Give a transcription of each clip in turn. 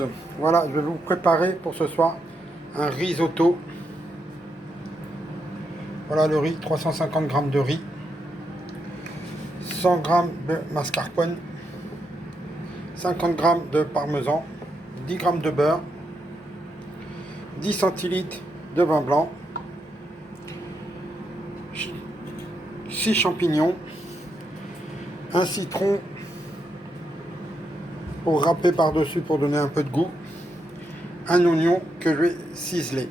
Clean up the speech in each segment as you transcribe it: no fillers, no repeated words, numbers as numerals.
tous, voilà, je vais vous préparer pour ce soir un risotto. Voilà le riz, 350 g de riz, 100 g de mascarpone, 50 g de parmesan, 10 g de beurre, 10 centilitres de vin blanc, 6 champignons, un citron pour râper par-dessus pour donner un peu de goût, un oignon que je vais ciseler,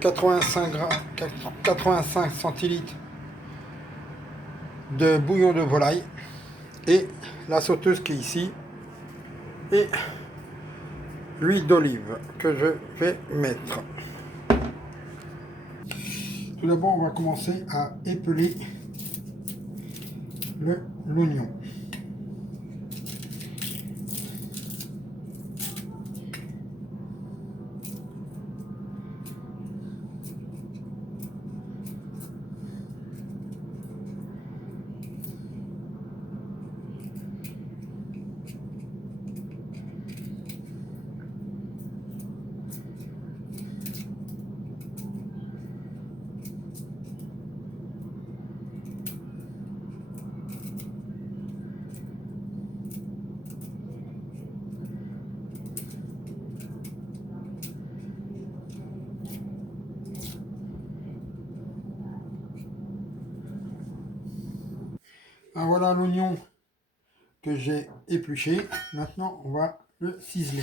85 centilitres de bouillon de volaille et la sauteuse qui est ici et l'huile d'olive que je vais mettre. Tout d'abord, on va commencer à épeler l'oignon. Ah, voilà l'oignon que j'ai épluché. Maintenant, on va le ciseler.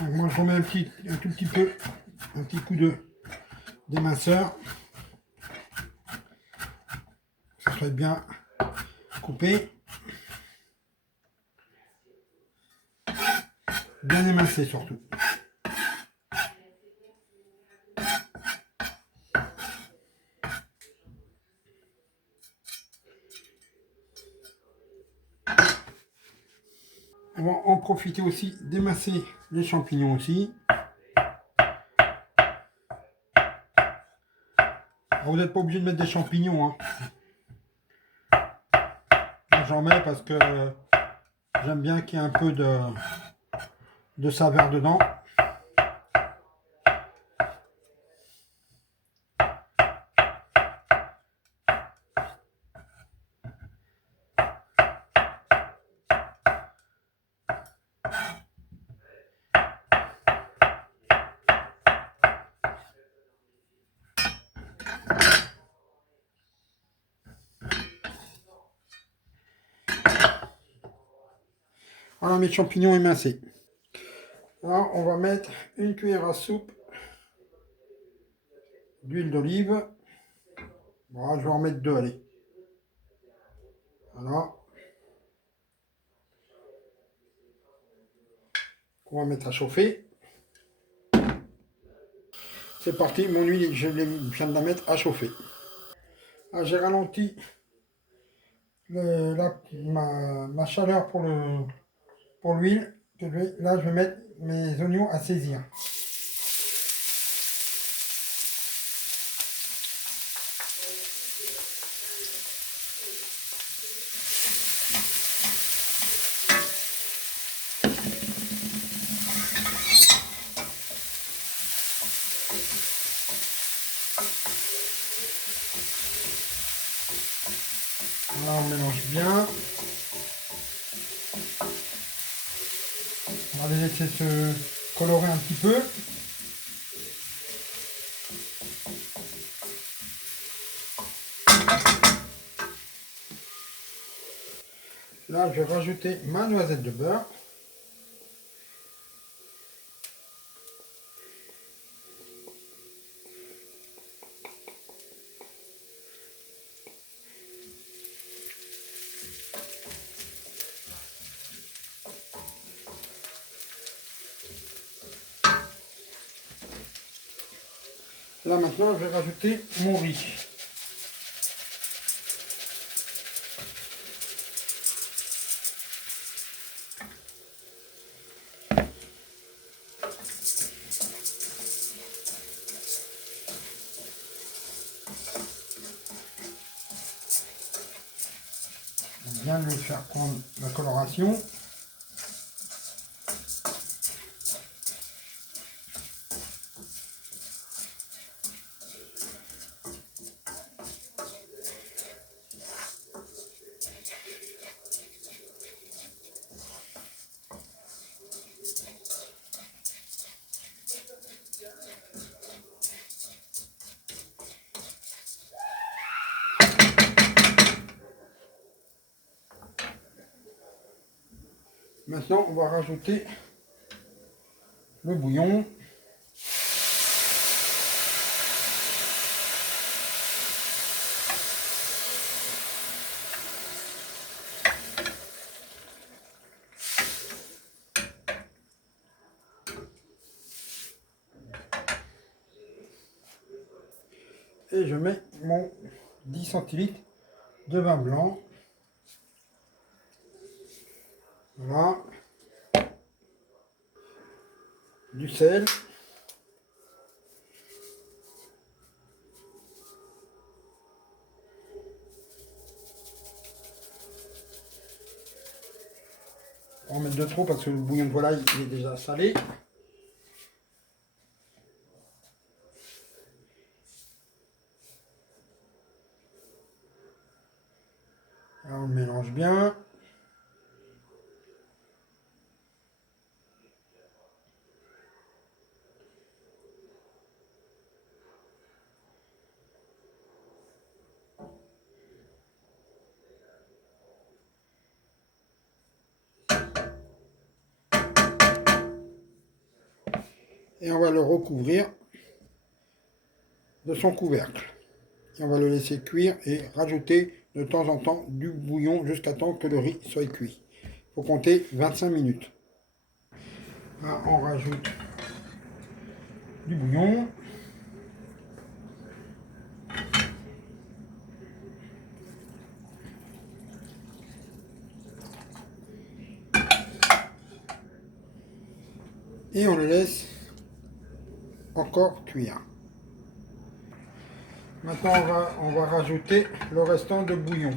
Donc moi je remets un tout petit peu, un petit coup d'éminceur. Ça serait bien coupé. Bien émincé surtout. On va en profiter aussi d'émincer les champignons aussi. Alors, vous n'êtes pas obligé de mettre des champignons, hein. J'en mets parce que j'aime bien qu'il y ait un peu de saveur dedans. Voilà mes champignons émincés. Là, on va mettre une cuillère à soupe d'huile d'olive. Bon, je vais en mettre deux, allez. Voilà. On va mettre à chauffer. C'est parti, mon huile, viens de la mettre à chauffer. Ah, j'ai ralenti ma chaleur pour l'huile. Là, je vais mettre mes oignons à saisir. Là, on mélange bien. On va les laisser se colorer un petit peu. Là, je vais rajouter ma noisette de beurre. Là, maintenant, je vais rajouter mon riz. Bien lui faire prendre la coloration. Maintenant, on va rajouter le bouillon. Et je mets mon 10 centilitres de vin blanc. Voilà. Du sel. On va mettre de trop parce que le bouillon de volaille il est déjà salé. Alors, on le mélange bien. Et on va le recouvrir de son couvercle. Et on va le laisser cuire et rajouter de temps en temps du bouillon jusqu'à temps que le riz soit cuit. Il faut compter 25 minutes. Là, on rajoute du bouillon. Et on le laisse encore cuire. Maintenant, on va rajouter le restant de bouillon.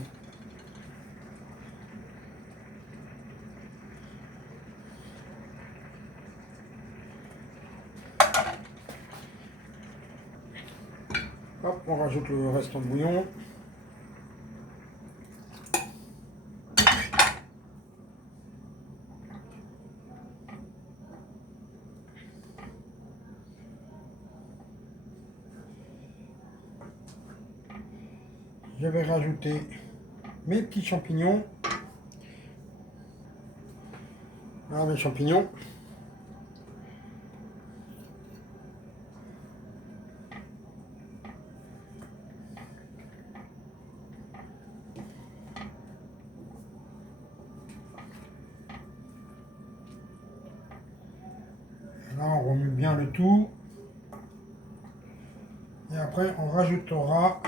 Hop, on rajoute le restant de bouillon. Je vais rajouter mes petits champignons. Voilà mes champignons. bien le tout. Et après, on rajoutera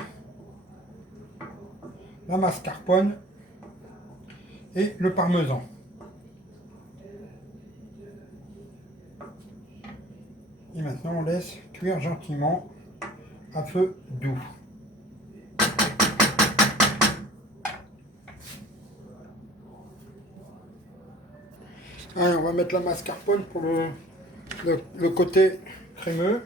la mascarpone et le parmesan. Et maintenant, on laisse cuire gentiment à feu doux. Allez, on va mettre la mascarpone pour le côté crémeux.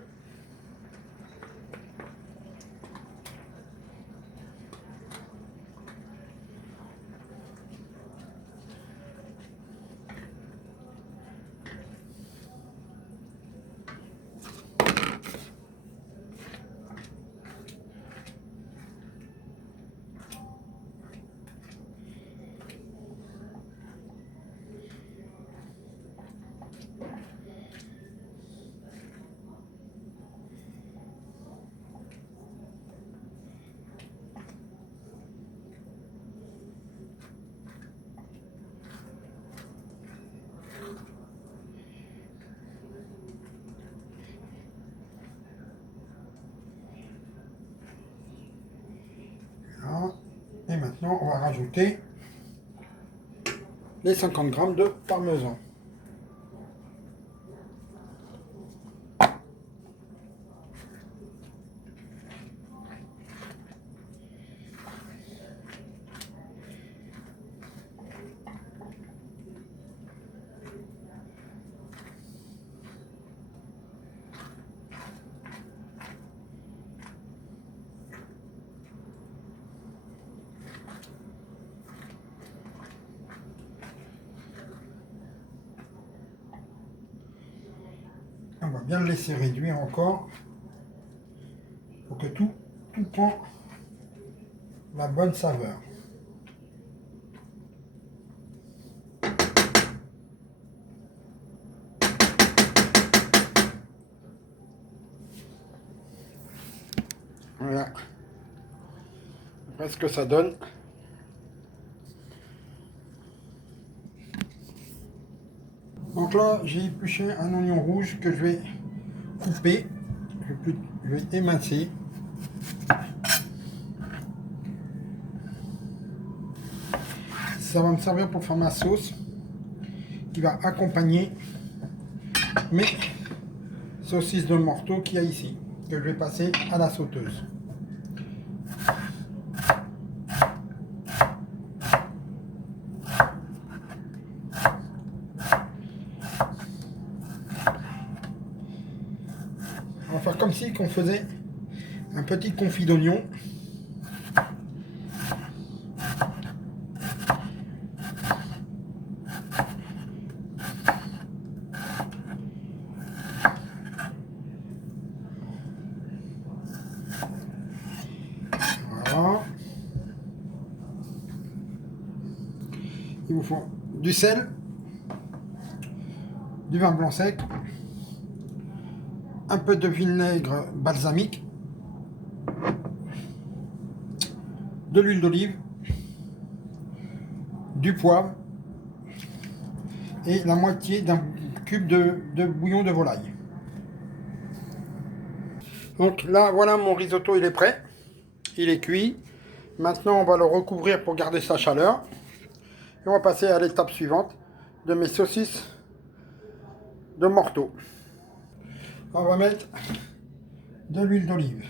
Voilà. Et maintenant, on va rajouter les 50 g de parmesan. On va bien le laisser réduire encore pour que tout prend la bonne saveur. Voilà. Voilà ce que ça donne. Donc là, j'ai épluché un oignon rouge que je vais couper, je vais émincer. Ça va me servir pour faire ma sauce qui va accompagner mes saucisses de morteau qu'il y a ici, que je vais passer à la sauteuse. On va faire comme si on faisait un petit confit d'oignon. Voilà. Il vous faut du sel, du vin blanc sec, un peu de vinaigre balsamique, de l'huile d'olive, du poivre et la moitié d'un cube de bouillon de volaille. Donc là, voilà, mon risotto, il est prêt. Il est cuit. Maintenant, on va le recouvrir pour garder sa chaleur. Et on va passer à l'étape suivante de mes saucisses de morteau. On va mettre de l'huile d'olive.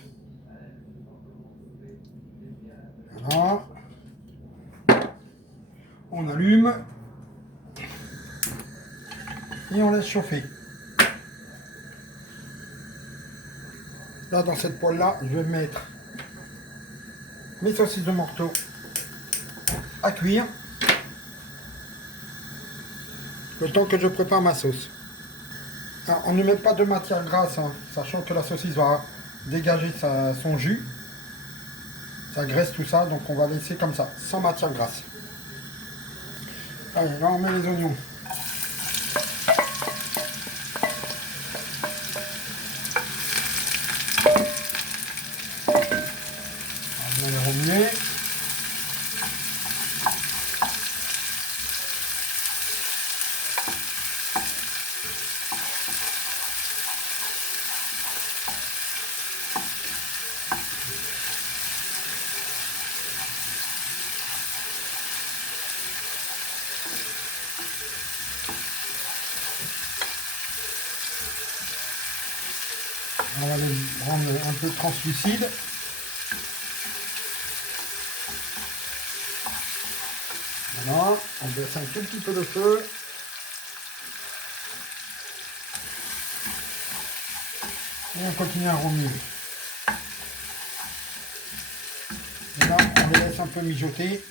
Voilà. On allume. Et on laisse chauffer. Là, dans cette poêle-là, je vais mettre mes saucisses de morteau à cuire. Le temps que je prépare ma sauce. Alors, on ne met pas de matière grasse, hein, sachant que la saucisse va dégager son jus, sa graisse, tout ça. Donc on va laisser comme ça, sans matière grasse. Allez, là on met les oignons. On va les remuer. On va les rendre un peu translucides. Voilà, on baisse un tout petit peu le feu. Et on continue à remuer. Et là, on les laisse un peu mijoter.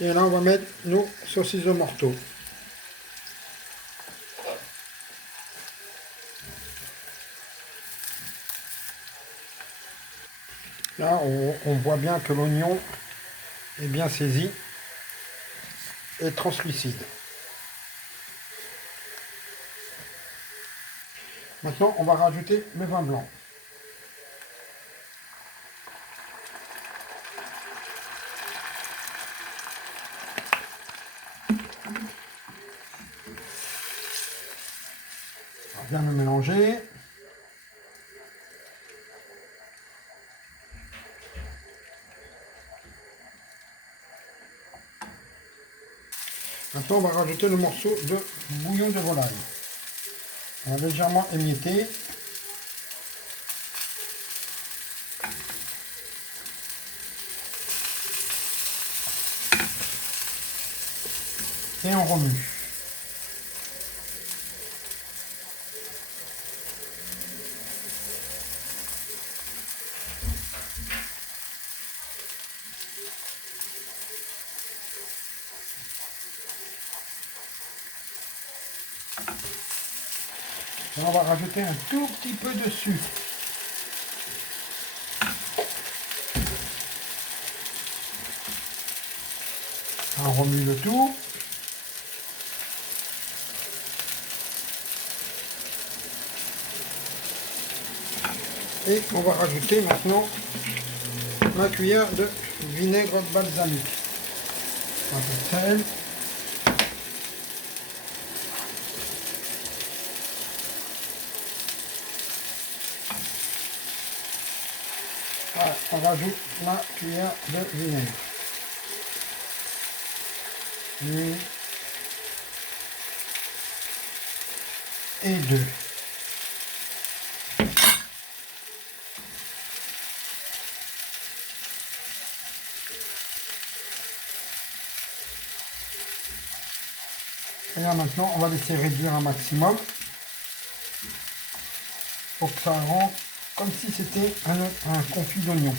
Et là, on va mettre nos saucisses de morteau. Là, on voit bien que l'oignon est bien saisi et translucide. Maintenant, on va rajouter le vin blanc. On va bien le mélanger. Maintenant, on va rajouter le morceau de bouillon de volaille. On va légèrement émietter. Et on remue. Et on va rajouter un tout petit peu de sucre. On remue le tout. Et on va rajouter maintenant ma cuillère de vinaigre balsamique. Un peu de sel. Voilà, on rajoute ma cuillère de vinaigre. Une et deux. Et là maintenant, on va laisser réduire un maximum pour que ça rentre comme si c'était un confit d'oignon.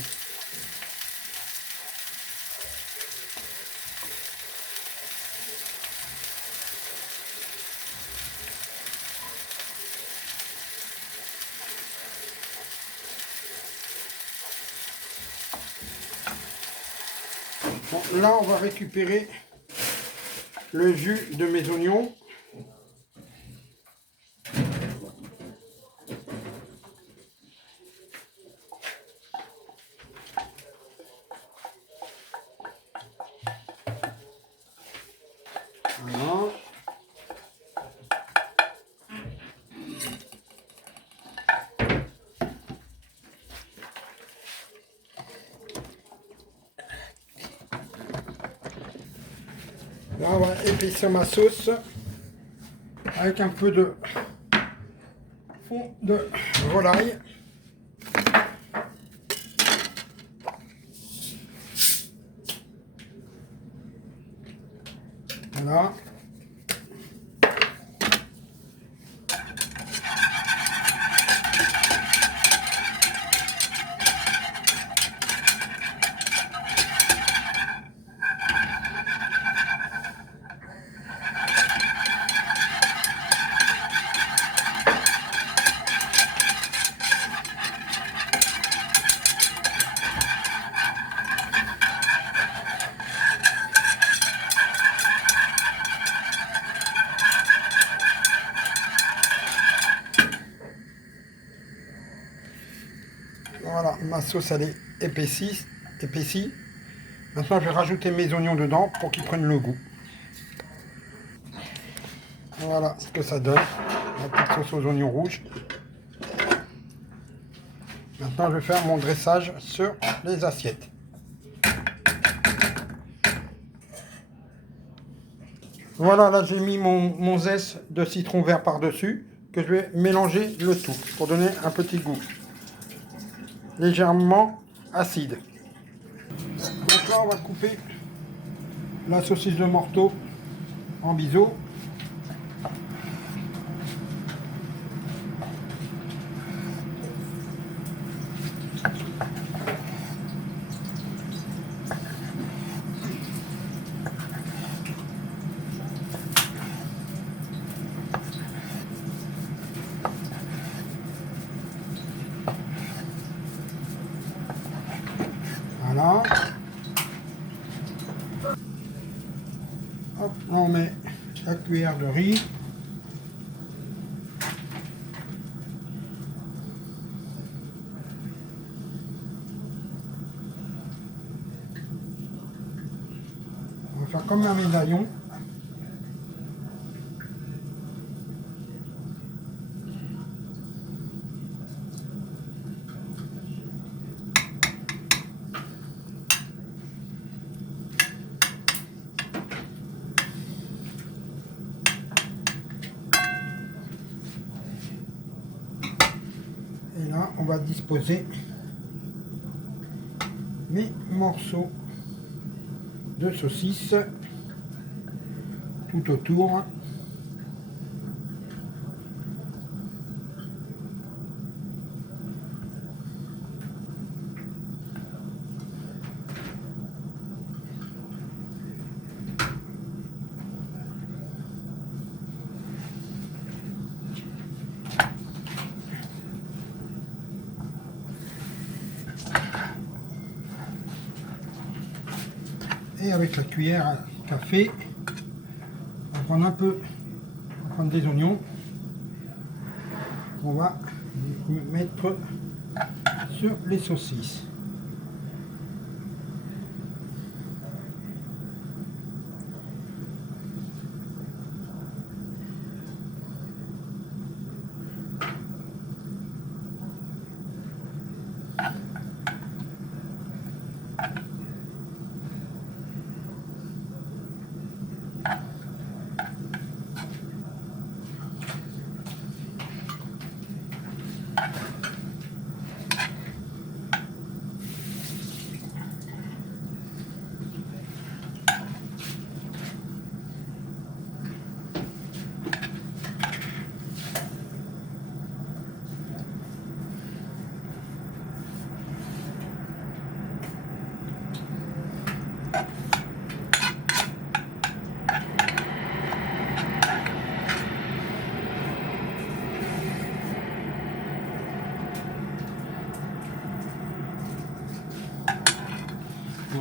Bon, là, on va récupérer le jus de mes oignons. Voilà. Là, on va épaissir ma sauce avec un peu de fond de volaille. Voilà. Voilà, ma sauce elle est épaissie. Maintenant je vais rajouter mes oignons dedans pour qu'ils prennent le goût. Voilà ce que ça donne, la petite sauce aux oignons rouges. Maintenant je vais faire mon dressage sur les assiettes. Voilà, là j'ai mis mon zeste de citron vert par-dessus que je vais mélanger le tout pour donner un petit goût légèrement acide. Donc là, on va couper la saucisse de morteau en biseau. Voilà. Hop, là on met la cuillère de riz. On va faire comme un médaillon. Et là, on va disposer mes morceaux de saucisse tout autour. Et avec la cuillère à café, on va prendre on va prendre des oignons. On va mettre sur les saucisses.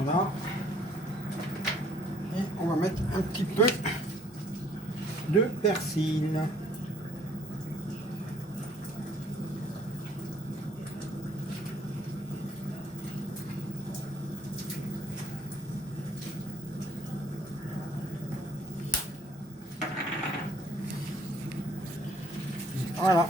Voilà. Et on va mettre un petit peu de persil. Voilà.